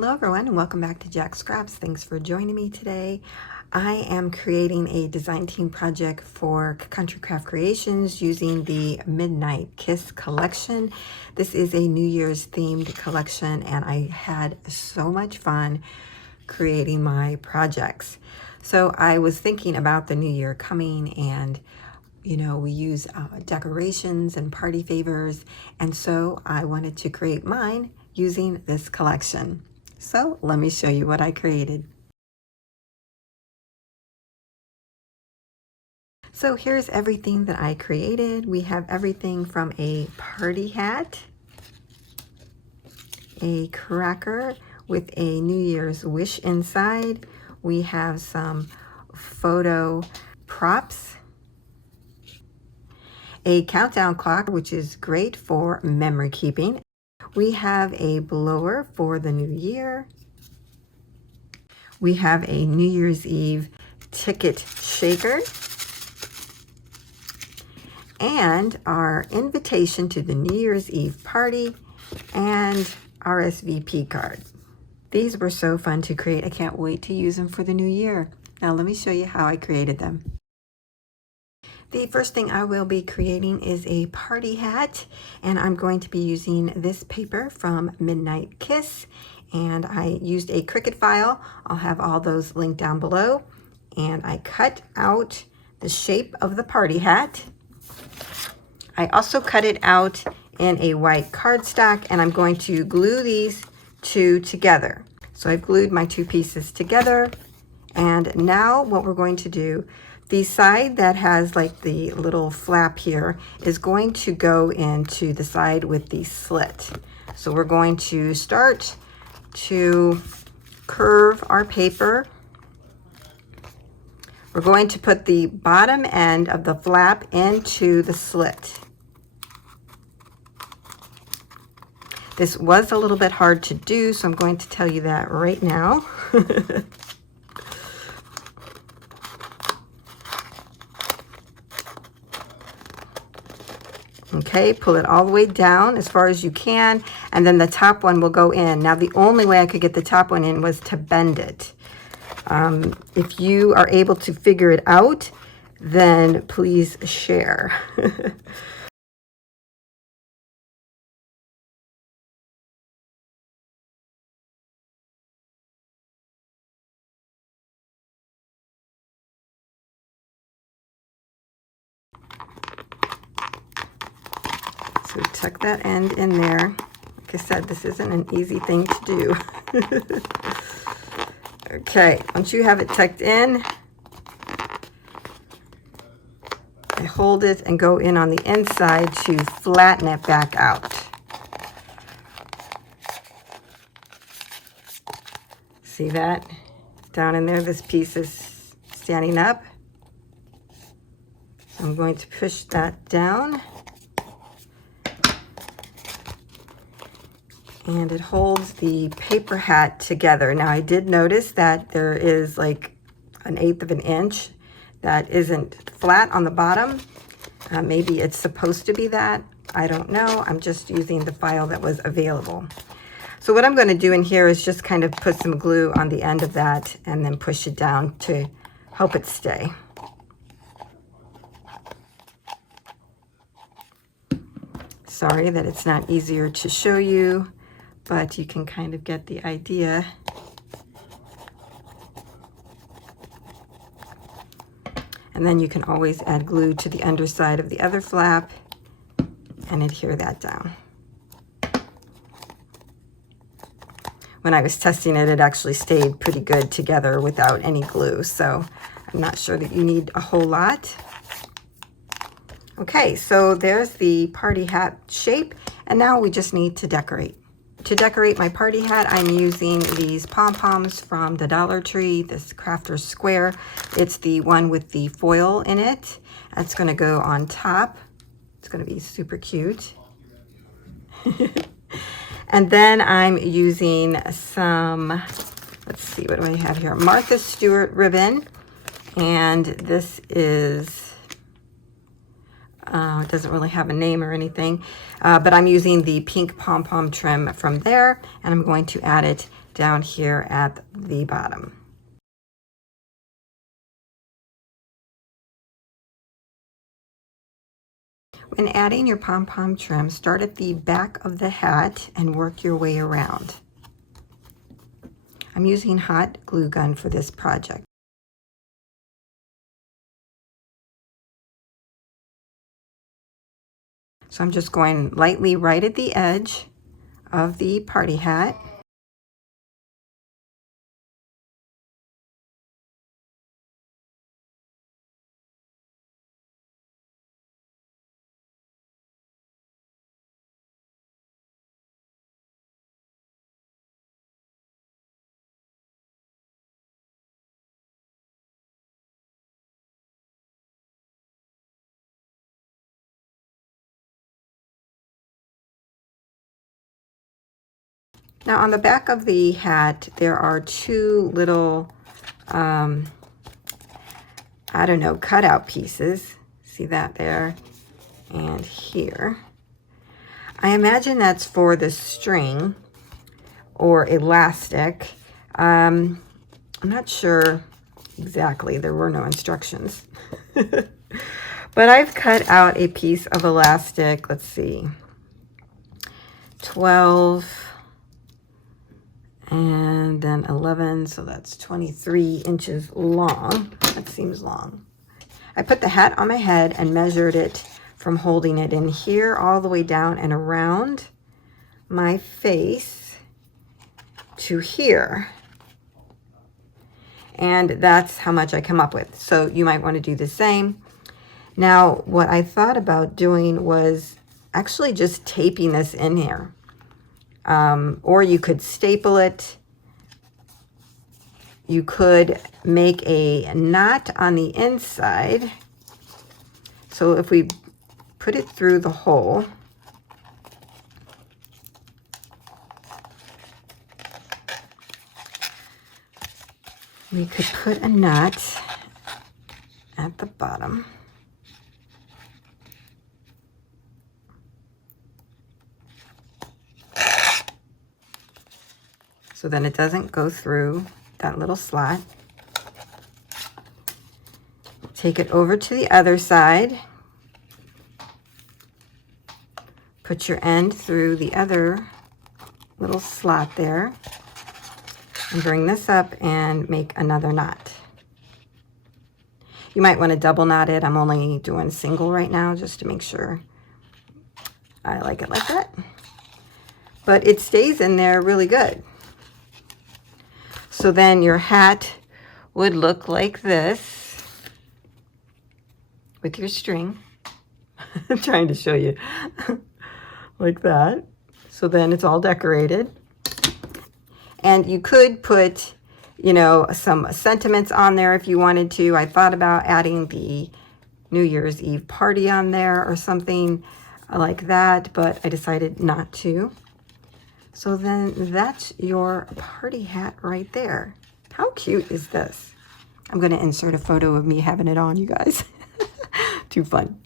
Hello everyone and welcome back to Jack Scraps. Thanks for joining me today. I am creating a design team project for Country Craft Creations using the Midnight Kiss collection. This is a New Year's themed collection and I had so much fun creating my projects. So I was thinking about the new year coming and we use decorations and party favors, and so I wanted to create mine using this collection. So let me show you what I created. So here's everything that I created. We have everything from a party hat, a cracker with a New Year's wish inside. We have some photo props, a countdown clock, which is great for memory keeping. We have a blower for the new year. We have a New Year's Eve ticket shaker and our invitation to the New Year's Eve party and RSVP card. These were so fun to create. I can't wait to use them for the new year. Now let me show you how I created them. The first thing I will be creating is a party hat, and I'm going to be using this paper from Midnight Kiss, and I used a Cricut file. I'll have all those linked down below, and I cut out the shape of the party hat. I also cut it out in a white cardstock, and I'm going to glue these two together. So I've glued my two pieces together, and now what we're going to do, the side that has like the little flap here is going to go into the side with the slit. So we're going to start to curve our paper. We're going to put the bottom end of the flap into the slit. This was a little bit hard to do, so I'm going to tell you that right now. Okay, pull it all the way down as far as you can, and then the top one will go in. Now, the only way I could get the top one in was to bend it. If you are able to figure it out, then please share. So tuck that end in there. Like I said, this isn't an easy thing to do. Okay, once you have it tucked in, I hold it and go in on the inside to flatten it back out. See that? Down in there, this piece is standing up. So I'm going to push that down. And it holds the paper hat together. Now I did notice that there is like 1/8 of an inch that isn't flat on the bottom. Maybe it's supposed to be that. I don't know. I'm just using the file that was available. So what I'm going to do in here is just kind of put some glue on the end of that and then push it down to help it stay. Sorry that it's not easier to show you, but you can kind of get the idea. And then you can always add glue to the underside of the other flap and adhere that down. When I was testing it, it actually stayed pretty good together without any glue, so I'm not sure that you need a whole lot. Okay, so there's the party hat shape, and now we just need to decorate. To decorate my party hat, I'm using these pom-poms from the Dollar Tree, this Crafter's Square. It's the one with the foil in it. That's going to go on top. It's going to be super cute. And then I'm using some, let's see, what do I have here? Martha Stewart ribbon. And this is, it doesn't really have a name or anything, but I'm using the pink pom-pom trim from there, and I'm going to add it down here at the bottom. When adding your pom-pom trim, start at the back of the hat and work your way around. I'm using hot glue gun for this project. So I'm just going lightly right at the edge of the party hat. Now on the back of the hat, there are two little, I don't know, cutout pieces. See that there and here. I imagine that's for the string or elastic. I'm not sure exactly. There were no instructions. But I've cut out a piece of elastic. Let's see. 12 and then 11, so that's 23 inches long. That seems long. I put the hat on my head and measured it from holding it in here all the way down and around my face to here. And that's how much I come up with. So you might want to do the same. Now, what I thought about doing was actually just taping this in here. Or you could staple it. You could make a knot on the inside. So if we put it through the hole, we could put a knot at the bottom. So then it doesn't go through that little slot. Take it over to the other side. Put your end through the other little slot there. And bring this up and make another knot. You might want to double knot it. I'm only doing single right now just to make sure I like it like that. But it stays in there really good. So then your hat would look like this with your string. I'm trying to show you like that. So then it's all decorated. And you could put, you know, some sentiments on there if you wanted to. I thought about adding the New Year's Eve party on there or something like that, but I decided not to. So then that's your party hat right there. How cute is this? I'm going to insert a photo of me having it on, you guys. Too fun.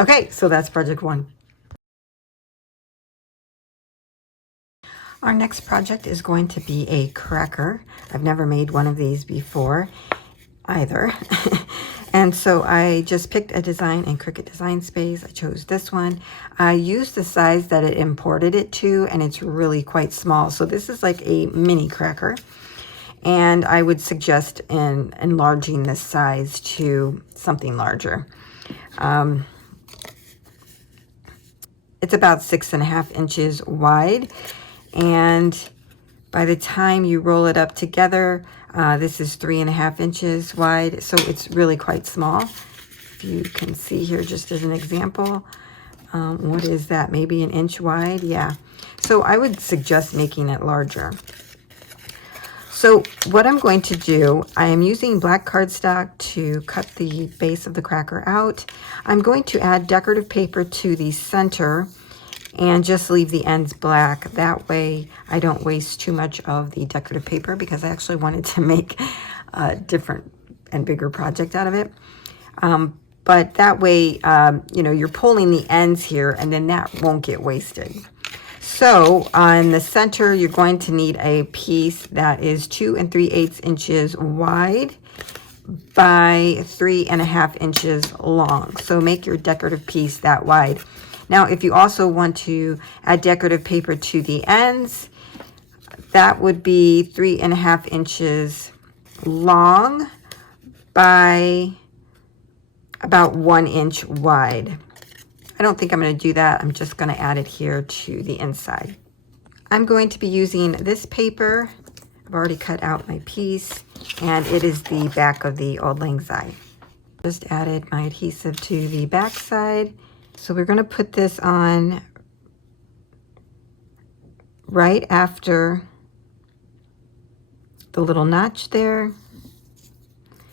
Okay, so that's project one. Our next project is going to be a cracker. I've never made one of these before either. And so I just picked a design in Cricut Design Space. I chose this one. I used the size that it imported it to, and it's really quite small. So this is like a mini cracker. And I would suggest enlarging this size to something larger. It's about 6.5 inches wide. And by the time you roll it up together, this is 3.5 inches wide, so it's really quite small. If you can see here, just as an example, what is that? Maybe an inch wide? Yeah. So I would suggest making it larger. So what I'm going to do, I am using black cardstock to cut the base of the cracker out. I'm going to add decorative paper to the center and just leave the ends black. That way I don't waste too much of the decorative paper, because I actually wanted to make a different and bigger project out of it. But that way, you know, you're pulling the ends here and then that won't get wasted. So on the center, you're going to need a piece that is 2 3/8 inches wide by 3.5 inches long. So make your decorative piece that wide. Now, if you also want to add decorative paper to the ends, that would be 3.5 inches long by about 1 inch wide. I don't think I'm going to do that. I'm just going to add it here to the inside. I'm going to be using this paper. I've already cut out my piece, and it is the back of the Auld Lang Syne. Just added my adhesive to the back side. So we're going to put this on right after the little notch there,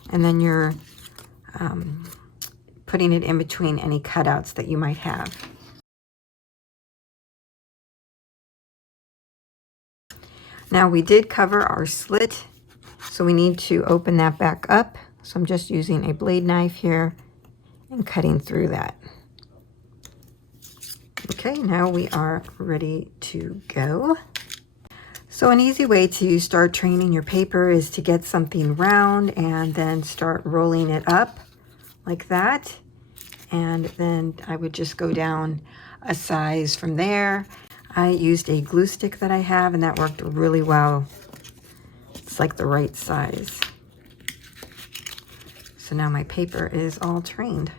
and then you're putting it in between any cutouts that you might have. Now we did cover our slit, so we need to open that back up. So I'm just using a blade knife here and cutting through that. Okay, now we are ready to go. So an easy way to start training your paper is to get something round and then start rolling it up like that. And then I would just go down a size from there. I used a glue stick that I have, and that worked really well. It's like the right size. So now my paper is all trained.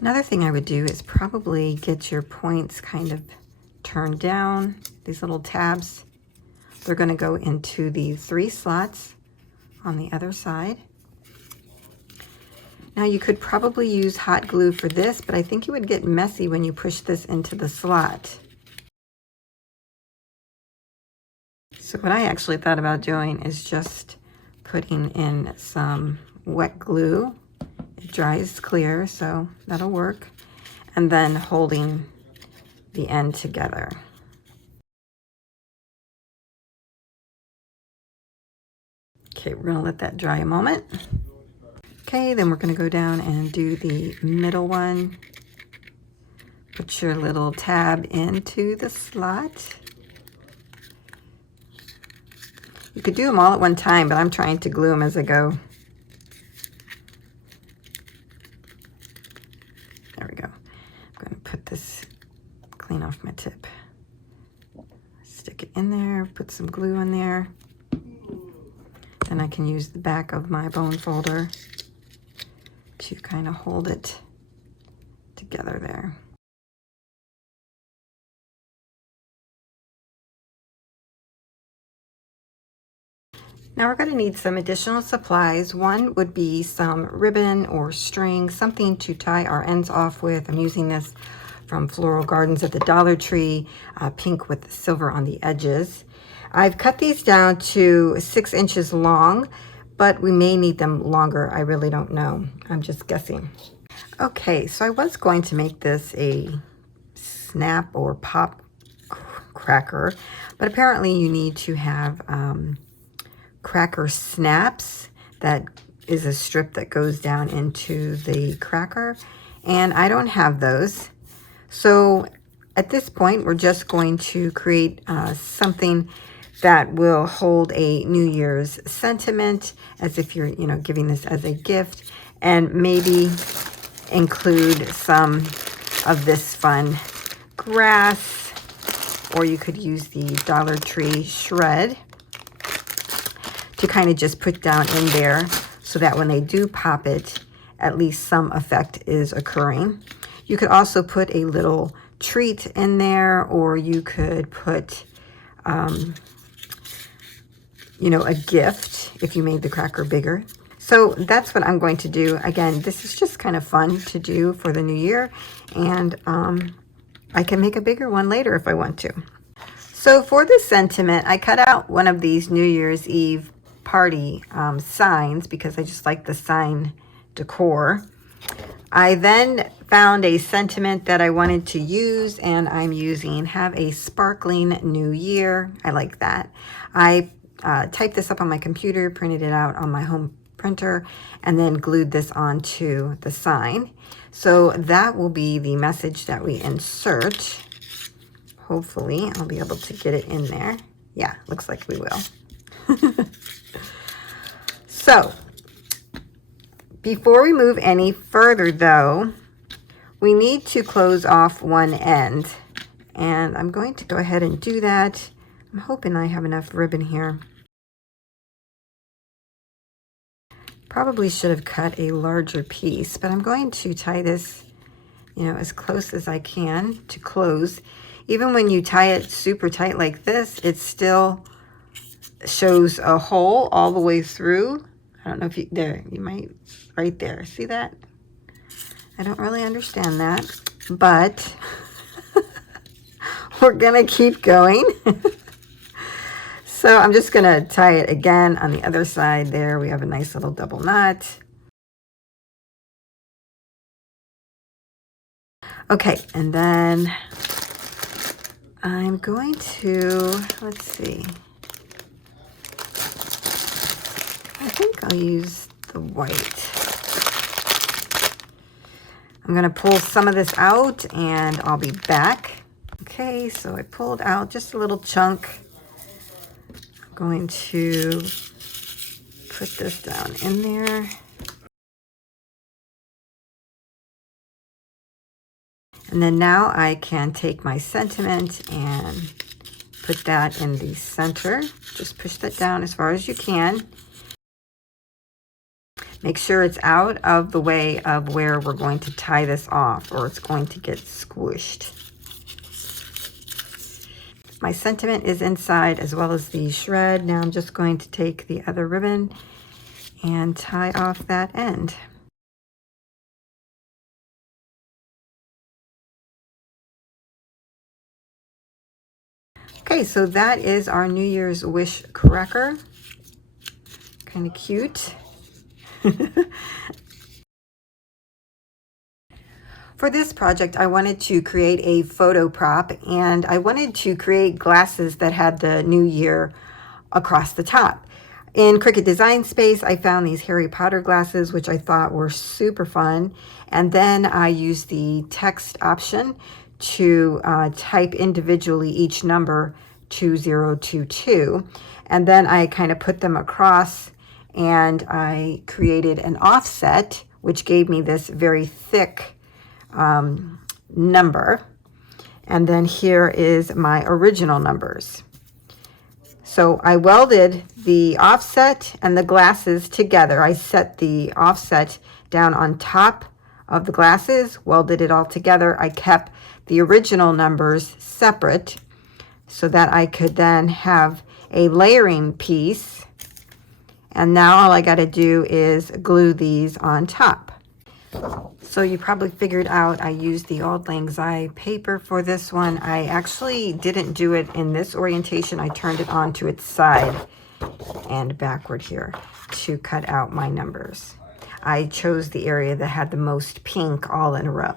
Another thing I would do is probably get your points kind of turned down. These little tabs, they're going to go into the 3 slots on the other side. Now you could probably use hot glue for this, but I think it would get messy when you push this into the slot. So what I actually thought about doing is just putting in some wet glue. It dries clear, so that'll work. And then holding the end together. Okay, we're gonna let that dry a moment. Okay, then we're gonna go down and do the middle one. Put your little tab into the slot. You could do them all at one time, but I'm trying to glue them as I go. There we go. I'm going to put this clean off my tip. Stick it in there, put some glue in there. Then I can use the back of my bone folder to kind of hold it together there. Now we're going to need some additional supplies. One would be some ribbon or string, something to tie our ends off with. I'm using this from Floral Gardens at the Dollar Tree, pink with silver on the edges. I've cut these down to 6 inches long, but we may need them longer. I really don't know. I'm just guessing. Okay, so I was going to make this a snap or pop cracker, but apparently you need to have cracker snaps. That is a strip that goes down into the cracker, and I don't have those. So at this point, we're just going to create something that will hold a New Year's sentiment, as if you're, giving this as a gift, and maybe include some of this fun grass, or you could use the Dollar Tree shred to kind of just put down in there so that when they do pop it, at least some effect is occurring. You could also put a little treat in there, or you could put, a gift if you made the cracker bigger. So that's what I'm going to do. Again, this is just kind of fun to do for the new year, and I can make a bigger one later if I want to. So for the sentiment, I cut out one of these New Year's Eve party signs because I just like the sign decor. I then found a sentiment that I wanted to use, and I'm using "Have a Sparkling New Year." I like that. I typed this up on my computer, printed it out on my home printer, and then glued this onto the sign. So that will be the message that we insert. Hopefully I'll be able to get it in there. Yeah, looks like we will. So before we move any further though, we need to close off one end. And I'm going to go ahead and do that. I'm hoping I have enough ribbon here. Probably should have cut a larger piece, but I'm going to tie this, as close as I can to close. Even when you tie it super tight like this, it still shows a hole all the way through. I don't know if you might, right there. See that? I don't really understand that, but we're gonna keep going. So I'm just gonna tie it again on the other side there. We have a nice little double knot. Okay, and then I'm going to, let's see. I think I'll use the white. I'm gonna pull some of this out and I'll be back. Okay, so I pulled out just a little chunk. I'm going to put this down in there. And then now I can take my sentiment and put that in the center. Just push that down as far as you can. Make sure it's out of the way of where we're going to tie this off, or it's going to get squished. My sentiment is inside as well as the shred. Now I'm just going to take the other ribbon and tie off that end. Okay, so that is our New Year's wish cracker. Kind of cute. For this project, I wanted to create a photo prop, and I wanted to create glasses that had the New Year across the top. In Cricut Design Space, I found these Harry Potter glasses, which I thought were super fun. And then I used the text option to type individually each number 2022. And then I kind of put them across, and I created an offset, which gave me this very thick number. And then here is my original numbers. So I welded the offset and the glasses together. I set the offset down on top of the glasses, welded it all together. I kept the original numbers separate so that I could then have a layering piece. And now all I got to do is glue these on top. So you probably figured out I used the Auld Lang Syne paper for this one. I actually didn't do it in this orientation. I turned it onto its side and backward here to cut out my numbers. I chose the area that had the most pink all in a row.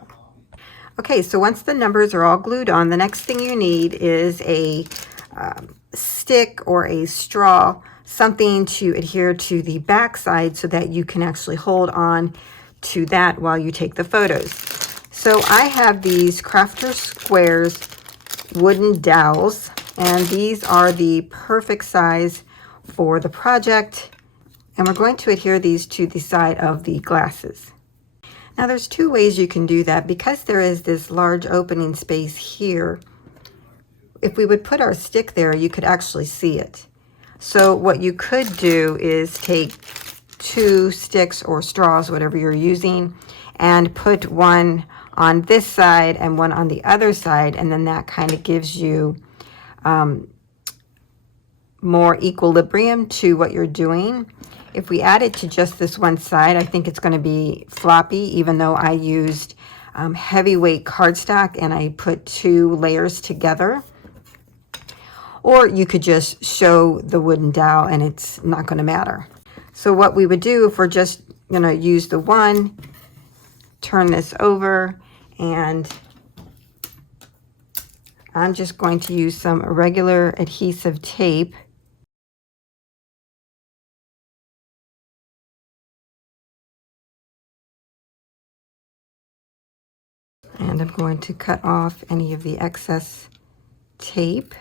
Okay, so once the numbers are all glued on, the next thing you need is a stick or a straw, something to adhere to the back side so that you can actually hold on to that while you take the photos. So I have these Crafter Squares wooden dowels, and these are the perfect size for the project, and we're going to adhere these to the side of the glasses. Now there's two ways you can do that. Because there is this large opening space here, if we would put our stick there, you could actually see it. So what you could do is take two sticks or straws, whatever you're using, and put one on this side and one on the other side, and then that kind of gives you more equilibrium to what you're doing. If we add it to just this one side, I think it's going to be floppy, even though I used heavyweight cardstock and I put two layers together. Or you could just show the wooden dowel and it's not going to matter. So what we would do, if we're just going to use the one, turn this over, and I'm just going to use some regular adhesive tape. And I'm going to cut off any of the excess tape.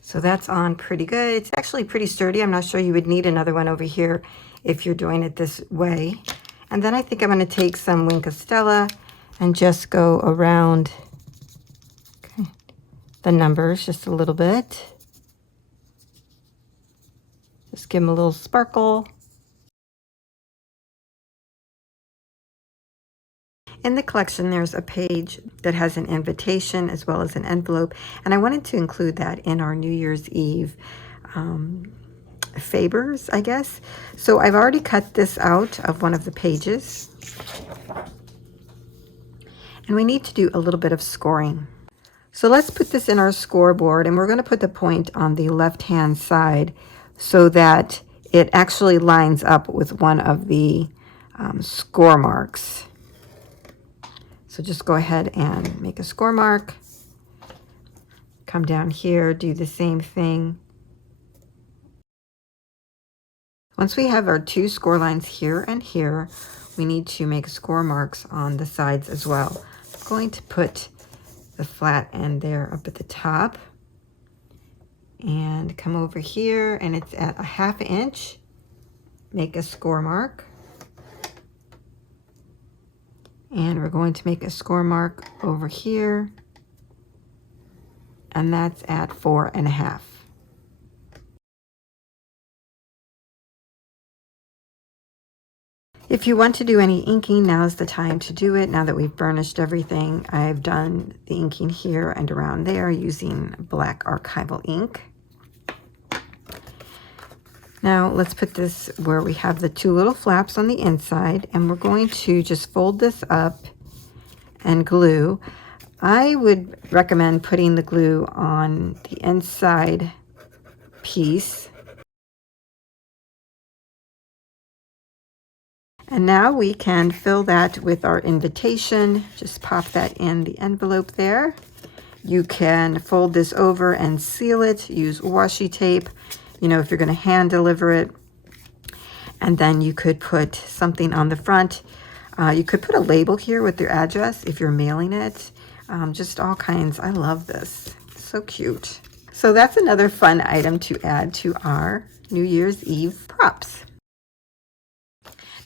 So that's on pretty good. It's actually pretty sturdy. I'm not sure you would need another one over here if you're doing it this way. And then I think I'm going to take some Wink of Stella and just go around the numbers just a little bit. Just give them a little sparkle. In the collection, there's a page that has an invitation as well as an envelope, and I wanted to include that in our New Year's Eve favors, I guess. So I've already cut this out of one of the pages, and we need to do a little bit of scoring. So let's put this in our scoreboard, and we're going to put the point on the left-hand side so that it actually lines up with one of the score marks. So just go ahead and make a score mark. Come down here, do the same thing. Once we have our two score lines here and here, we need to make score marks on the sides as well. I'm going to put the flat end there up at the top and come over here, and it's at a 1/2 inch. Make a score mark. And we're going to make a score mark over here, and that's at 4.5. If you want to do any inking, now's the time to do it. Now that we've burnished everything, I've done the inking here and around there using black archival ink. Now let's put this where we have the two little flaps on the inside, and we're going to just fold this up and glue. I would recommend putting the glue on the inside piece. And now we can fill that with our invitation. Just pop that in the envelope there. You can fold this over and seal it. Use washi tape, you know, if you're going to hand deliver it. And then you could put something on the front. You could put a label here with your address if you're mailing it. Just all kinds. I love this. So cute. So that's another fun item to add to our New Year's Eve props.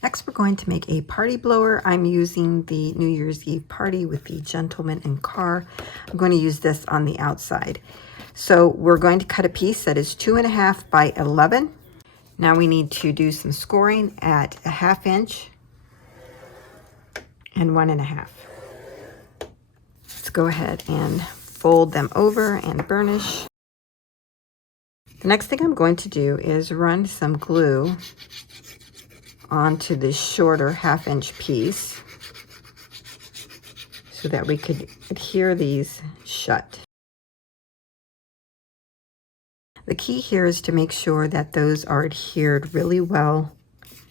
Next, we're going to make a party blower. I'm using the New Year's Eve party with the gentleman and car. I'm going to use this on the outside. So we're going to cut a piece that is 2.5 by 11. Now we need to do some scoring at a 1/2 inch and 1.5. Let's go ahead and fold them over and burnish. The next thing I'm going to do is run some glue onto this shorter 1/2 inch piece so that we could adhere these shut. The key here is to make sure that those are adhered really well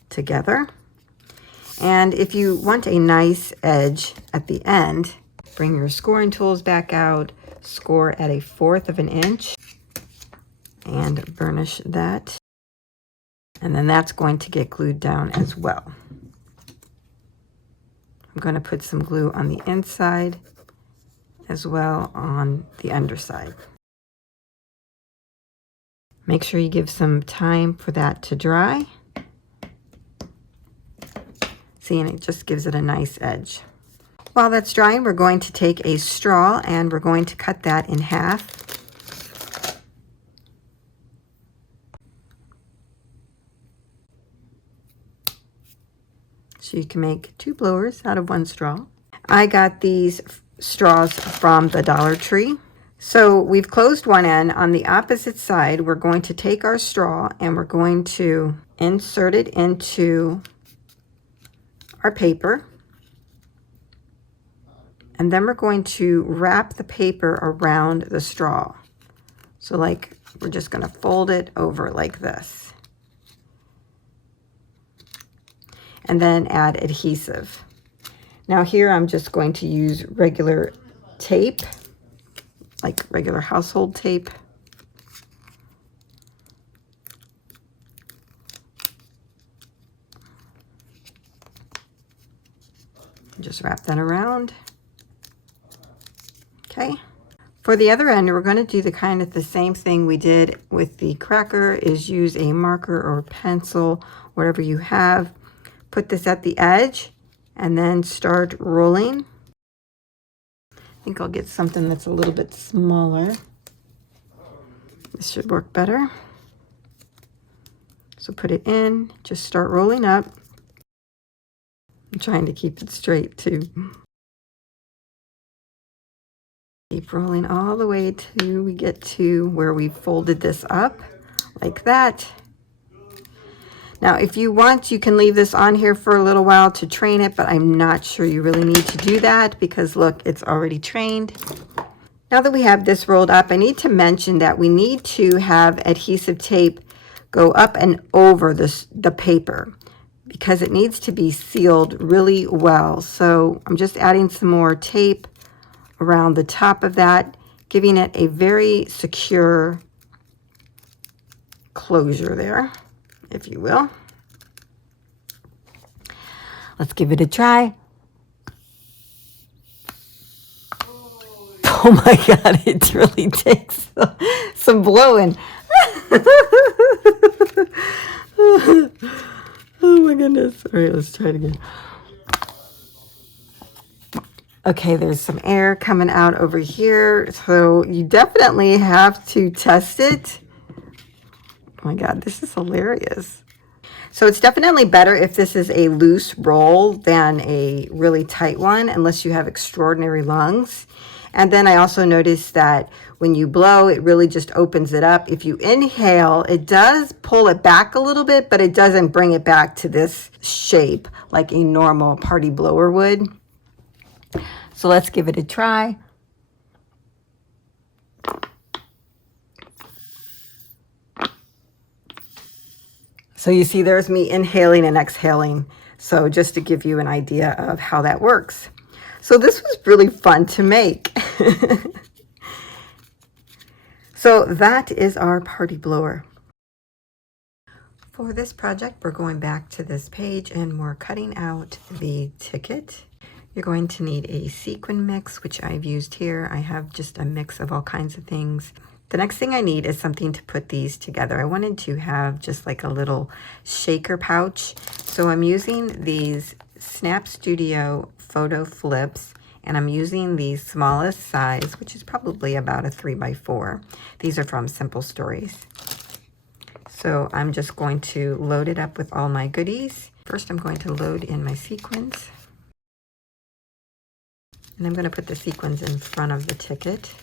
together. And if you want a nice edge at the end, bring your scoring tools back out, score at a 1/4 of an inch, and burnish that. And then that's going to get glued down as well. I'm going to put some glue on the inside as well on the underside. Make sure you give some time for that to dry. See, and it just gives it a nice edge. While that's drying, we're going to take a straw and we're going to cut that in half. So you can make 2 blowers out of 1 straw. I got these straws from the Dollar Tree. So we've closed one end. On the opposite side, we're going to take our straw and we're going to insert it into our paper. And then we're going to wrap the paper around the straw. So like, we're just going to fold it over like this. And then add adhesive. Now here I'm just going to use regular tape, like regular household tape. Just wrap that around. Okay. For the other end, we're going to do the same thing we did with the cracker, is use a marker or pencil, whatever you have. Put this at the edge and then start rolling. I think I'll get something that's a little bit smaller. This should work better. So put it in, just start rolling up. I'm trying to keep it straight too. Keep rolling all the way till we get to where we folded this up, like that. Now, if you want, you can leave this on here for a little while to train it, but I'm not sure you really need to do that because look, it's already trained. Now that we have this rolled up, I need to mention that we need to have adhesive tape go up and over the paper because it needs to be sealed really well. So I'm just adding some more tape around the top of that, giving it a very secure closure there, if you will. Let's give it a try. Oh my God, it really takes some blowing. Oh my goodness. All right, let's try it again. Okay, there's some air coming out over here, so you definitely have to test it. Oh my God, this is hilarious. So it's definitely better if this is a loose roll than a really tight one, unless you have extraordinary lungs. And then I also noticed that when you blow, it really just opens it up. If you inhale, it does pull it back a little bit, but it doesn't bring it back to this shape like a normal party blower would. So let's give it a try. So you see there's me inhaling and exhaling. So just to give you an idea of how that works. So this was really fun to make. So that is our party blower. For this project, we're going back to this page and we're cutting out the ticket. You're going to need a sequin mix, which I've used here. I have just a mix of all kinds of things. The next thing I need is something to put these together. I wanted to have just like a little shaker pouch. So I'm using these Snap Studio photo flips, and I'm using the smallest size, which is probably about a 3x4. These are from Simple Stories. So I'm just going to load it up with all my goodies. First, I'm going to load in my sequins. And I'm going to put the sequins in front of the ticket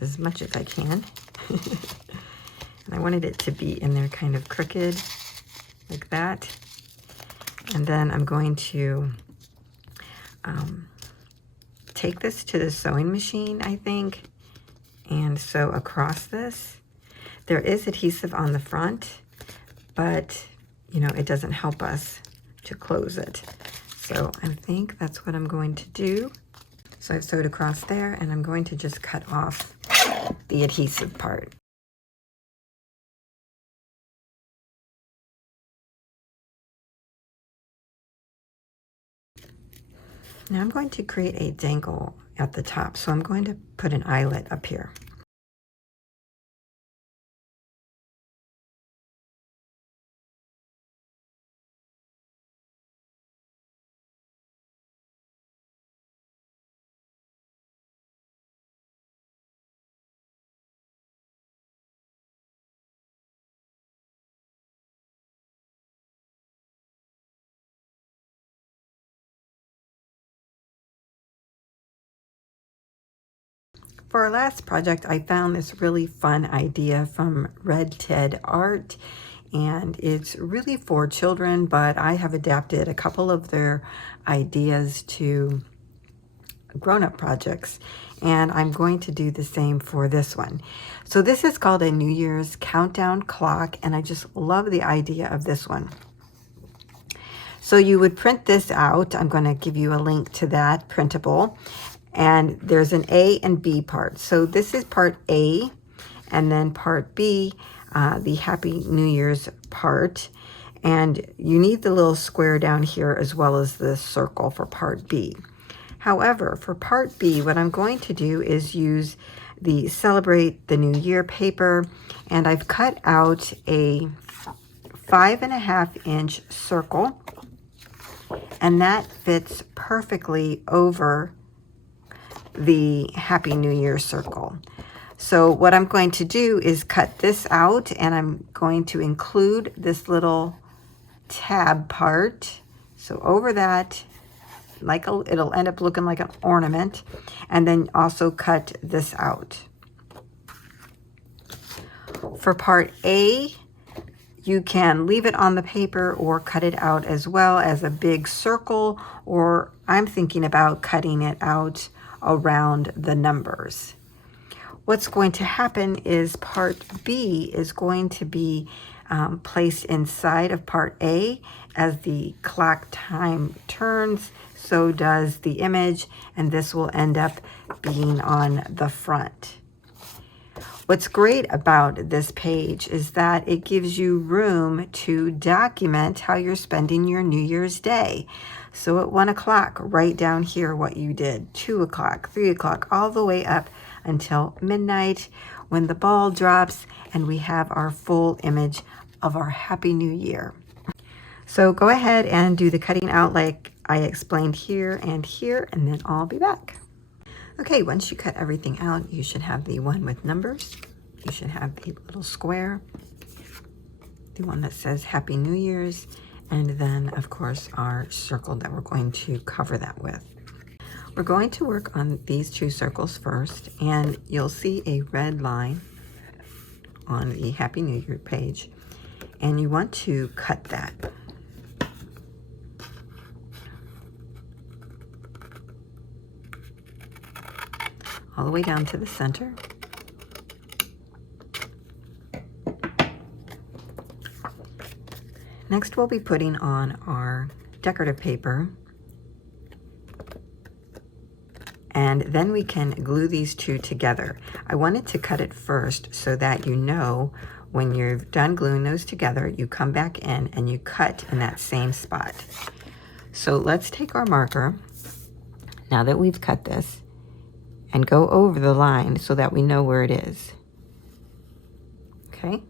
as much as I can. And I wanted it to be in there kind of crooked, like that. And then I'm going to take this to the sewing machine, I think, and sew across this. There is adhesive on the front, but you know, it doesn't help us to close it. So I think that's what I'm going to do. So I've sewed across there, and I'm going to just cut off the adhesive part. Now I'm going to create a dangle at the top. So I'm going to put an eyelet up here. For our last project, I found this really fun idea from Red Ted Art, and it's really for children, but I have adapted a couple of their ideas to grown-up projects, and I'm going to do the same for this one. So this is called a New Year's countdown clock, and I just love the idea of this one. So you would print this out. I'm going to give you a link to that printable. And there's an A and B part. So this is part A, and then part B, the Happy New Year's part. And you need the little square down here as well as the circle for part B. However, for part B, what I'm going to do is use the Celebrate the New Year paper, and I've cut out a 5.5-inch circle, and that fits perfectly over the Happy New Year circle. So what I'm going to do is cut this out, and I'm going to include this little tab part. So over that, it'll end up looking like an ornament, and then also cut this out. For part A, you can leave it on the paper or cut it out as well as a big circle, or I'm thinking about cutting it out around the numbers. What's going to happen is part B is going to be placed inside of part A. As the clock time turns, so does the image, and this will end up being on the front. What's great about this page is that it gives you room to document how you're spending your New Year's Day. So at 1 o'clock, write down here what you did. 2 o'clock, 3 o'clock, all the way up until midnight when the ball drops and we have our full image of our Happy New Year. So go ahead and do the cutting out like I explained here, and then I'll be back. Okay, once you cut everything out, you should have the one with numbers. You should have the little square, the one that says Happy New Year's, and then, of course, our circle that we're going to cover that with. We're going to work on these 2 circles first, and you'll see a red line on the Happy New Year page, and you want to cut that. All the way down to the center. Next, we'll be putting on our decorative paper, and then we can glue these 2 together. I wanted to cut it first so that you know when you're done gluing those together, you come back in and you cut in that same spot. So let's take our marker, now that we've cut this, and go over the line so that we know where it is. Okay?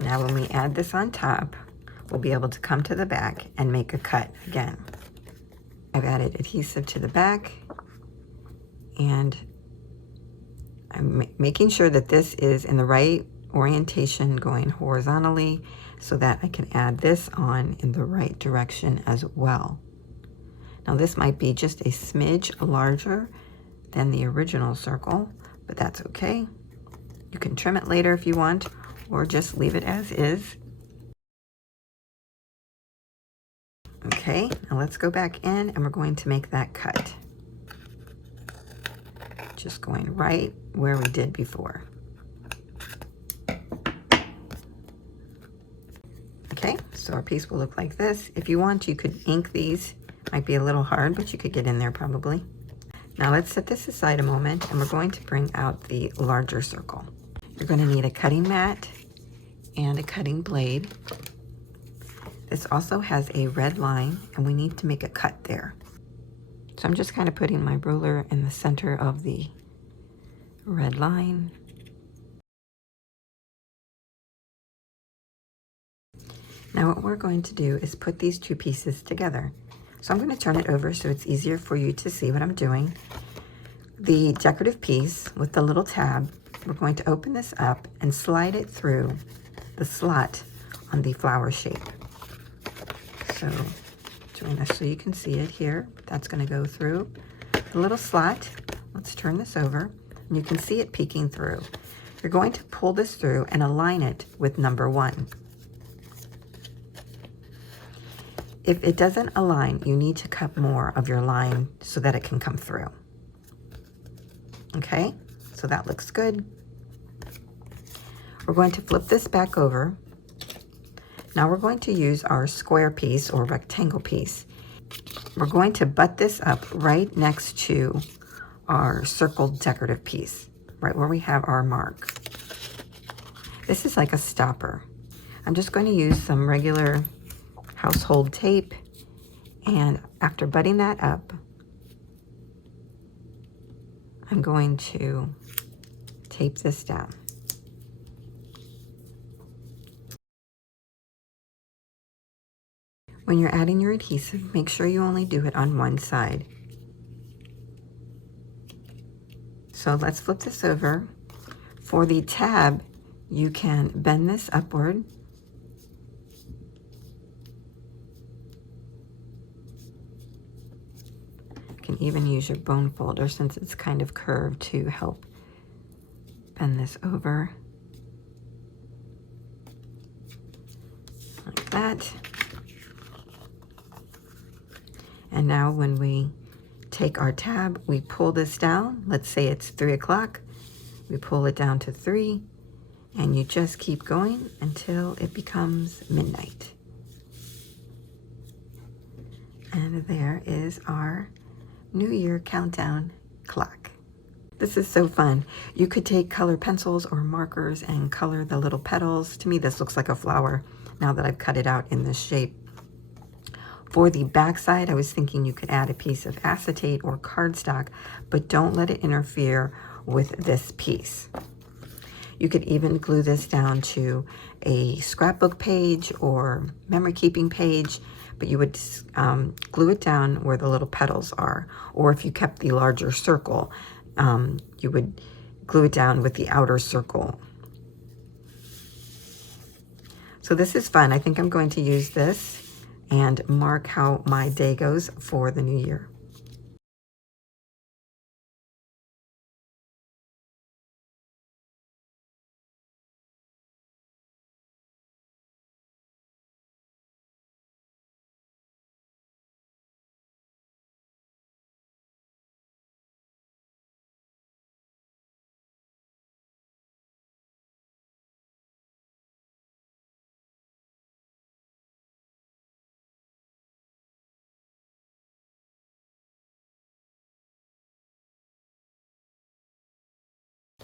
Now when we add this on top, we'll be able to come to the back and make a cut again. I've added adhesive to the back, and I'm making sure that this is in the right orientation going horizontally so that I can add this on in the right direction as well. Now this might be just a smidge larger than the original circle, but that's okay. You can trim it later if you want, or just leave it as is. Okay, now let's go back in and we're going to make that cut. Just going right where we did before. Okay, so our piece will look like this. If you want, you could ink these. Might be a little hard, but you could get in there probably. Now let's set this aside a moment, and we're going to bring out the larger circle. You're going to need a cutting mat and a cutting blade. This also has a red line, and we need to make a cut there. So I'm just kind of putting my ruler in the center of the red line. Now what we're going to do is put these 2 pieces together. So I'm going to turn it over so it's easier for you to see what I'm doing. The decorative piece with the little tab, we're going to open this up and slide it through the slot on the flower shape. So doing this so you can see it here. That's going to go through the little slot. Let's turn this over, and you can see it peeking through. You're going to pull this through and align it with number 1. If it doesn't align, you need to cut more of your line so that it can come through. Okay, so that looks good. We're going to flip this back over. Now we're going to use our square piece or rectangle piece. We're going to butt this up right next to our circled decorative piece, right where we have our mark. This is like a stopper. I'm just going to use some regular household tape. And after butting that up, I'm going to tape this down. When you're adding your adhesive, make sure you only do it on one side. So let's flip this over. For the tab, you can bend this upward. You can even use your bone folder since it's kind of curved to help bend this over. Like that. And now when we take our tab, we pull this down. Let's say it's 3 o'clock. We pull it down to 3, and you just keep going until it becomes midnight. And there is our New Year countdown clock. This is so fun. You could take color pencils or markers and color the little petals. To me, this looks like a flower now that I've cut it out in this shape. For the back side, I was thinking you could add a piece of acetate or cardstock, but don't let it interfere with this piece. You could even glue this down to a scrapbook page or memory keeping page, but you would glue it down where the little petals are. Or if you kept the larger circle, you would glue it down with the outer circle. So this is fun. I think I'm going to use this and mark how my day goes for the new year.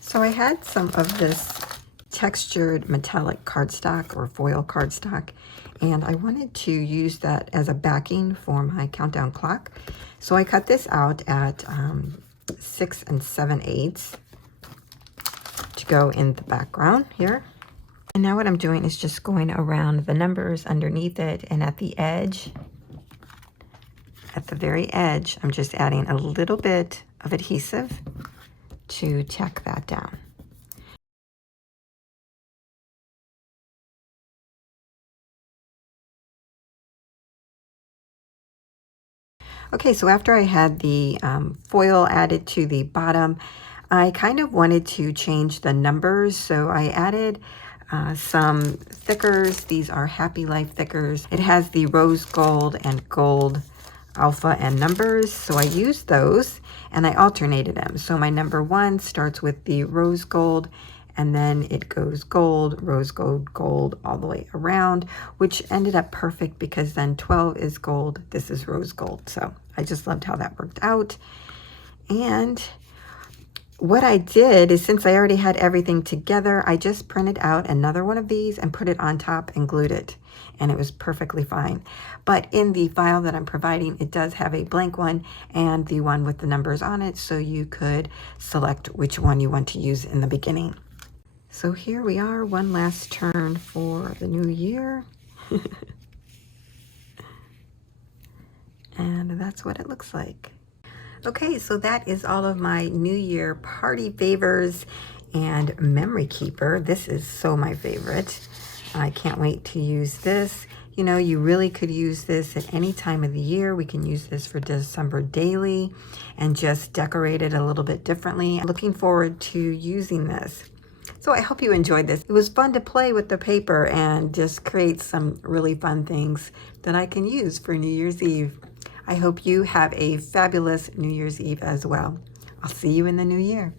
So I had some of this textured metallic cardstock or foil cardstock, and I wanted to use that as a backing for my countdown clock. So I cut this out at 6 7/8 to go in the background here. And now what I'm doing is just going around the numbers underneath it, and at the edge, at the very edge, I'm just adding a little bit of adhesive to tack that down. Okay, so after I had the foil added to the bottom, I kind of wanted to change the numbers, so I added some thickers. These are Happy Life thickers. It has the rose gold and gold alpha and numbers, so I used those and I alternated them. So my number 1 starts with the rose gold, and then it goes gold, rose gold, gold all the way around, which ended up perfect because then 12 is gold, this is rose gold. So I just loved how that worked out. And what I did is, since I already had everything together, I just printed out another one of these and put it on top and glued it, and it was perfectly fine. But in the file that I'm providing, it does have a blank one and the one with the numbers on it, so you could select which one you want to use in the beginning. So here we are, one last turn for the new year. And that's what it looks like. Okay, so that is all of my New Year party favors and memory keeper. This is so my favorite. I can't wait to use this. You know, you really could use this at any time of the year. We can use this for December daily and just decorate it a little bit differently. I'm looking forward to using this. So I hope you enjoyed this. It was fun to play with the paper and just create some really fun things that I can use for New Year's Eve. I hope you have a fabulous New Year's Eve as well. I'll see you in the new year.